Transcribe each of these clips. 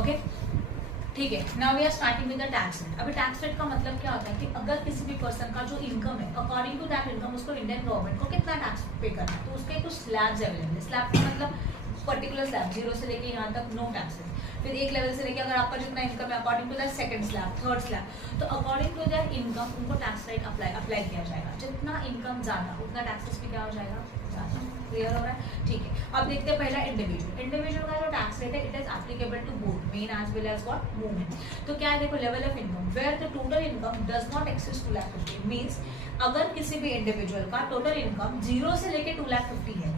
Okay ठीक है। Now we are starting with the tax rate. अभी टैक्स रेट का मतलब क्या होता है कि अगर किसी भी पर्सन का जो इनकम है अकॉर्डिंग टू दैट इनकम उसको इंडियन गवर्नमेंट को कितना टैक्स पे करना है, तो उसके कुछ स्लैब्स अवेलेबल है। स्लैब का मतलब पर्टिकुलर स्लैब, जीरो से लेके यहाँ तक नो टैक्सेस। फिर एक लेवल से लेके अगर आपका जितना इनकम है according to that second slab, third slab, तो अकॉर्डिंग टू दैट इनकम उनको टैक्स रेट अप्लाई किया जाएगा। जितना इनकम ज्यादा उतना टैक्सेस भी क्या हो जाएगा, ज्यादा। क्लियर हो रहा है? ठीक है। अब देखते हैं पहला इंडिविजुअल। इंडिविजुअल का जो टैक्स रेट है it is applicable to both men as well as what women. तो क्या है देखो, level of income where the total income does not exceed 2,50,000 means अगर किसी भी इंडिविजुअल का टोटल इनकम 0 से लेके 2,50,000 है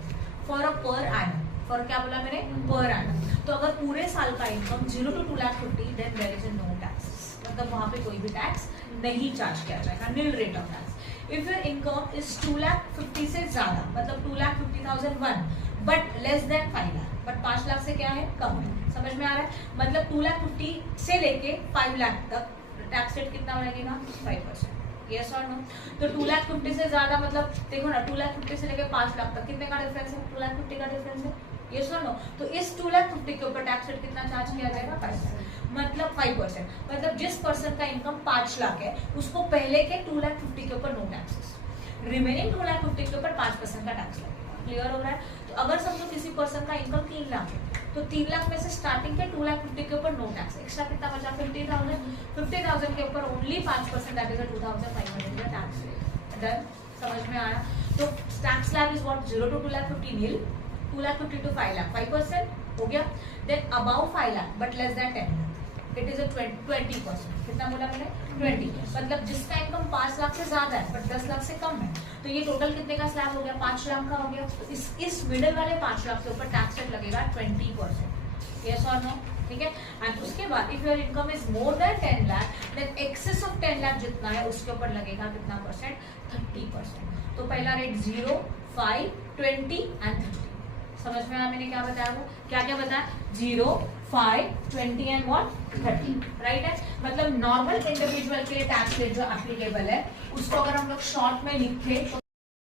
for a per annum, for क्या बोला मैंने, पर एनम। तो अगर पूरे साल का income 0 to 2,50,000 then there is no tax, मतलब वहां पे कोई भी टैक्स नहीं चार्ज किया जाएगा, nil rate of tax. If your income is 2,50,000 से ज्यादा, मतलब 2,50,001 but less than 5 lakh, but 5 lakh से क्या है, कम है। समझ में आ रहा है? मतलब 2,50,000 से लेके 5 लाख तक टैक्स रेट कितना लगेगा, 5%। यस और नो? तो 2,50,000 से ज्यादा मतलब देखो ना, 2,50,000 से लेके 5 लाख तक कितने का डिफरेंस है, 2,50,000 का डिफरेंस है। यस और नो? तो इस 2,50,000 के ऊपर टैक्स रेट कितना चार्ज किया जाएगा, 5%, मतलब 5%। मतलब जिस पर्सन का इनकम 5 लाख है उसको पहले के 2,50,000 के ऊपर नो टैक्सेस, रिमेनिंग 2,50,000 के ऊपर 5% का टैक्स लगेगा। क्लियर हो रहा है? तो अगर समझो किसी पर्सन का इनकम 3 लाख है तो 3 लाख में से स्टार्टिंग के 2,50,000 के ऊपर नो टैक्स, एक्स्ट्रा कितना बचा, 50,000 के ऊपर ओनली 5%, दैट इज 2,500 का टैक्स रेट। डन? समझ में आया? तो tax slab is what, 0 to 2,50,000 nil, 2,50,000 to 5 lakh 5% हो गया। Then above 5 lakh but less than 10 lakh it is 20%। कितना बोला मैंने, 20। मतलब जिसका इनकम 5 लाख से ज्यादा है बट 10 लाख से कम है, तो ये टोटल कितने का स्लैब हो गया, 5 लाख का हो गया। तो इस मिडिल वाले 5 लाख के ऊपर टैक्स रेट लगेगा 20%। यस और नो? ठीक है। एंड उसके बाद if your income is more than 10 lakh then excess of 10 lakh जितना है उसके ऊपर लगेगा कितना परसेंट, 30%। तो पहला रेट 0, 5, 20 एंड 30। समझ में आया मैंने क्या बताया, वो क्या क्या बताया, 0, 5, 20 एंड व्हाट 30, राइट है। मतलब नॉर्मल इंडिविजुअल के लिए टैक्स रेट जो एप्लीकेबल है उसको अगर हम लोग शॉर्ट में लिखे तो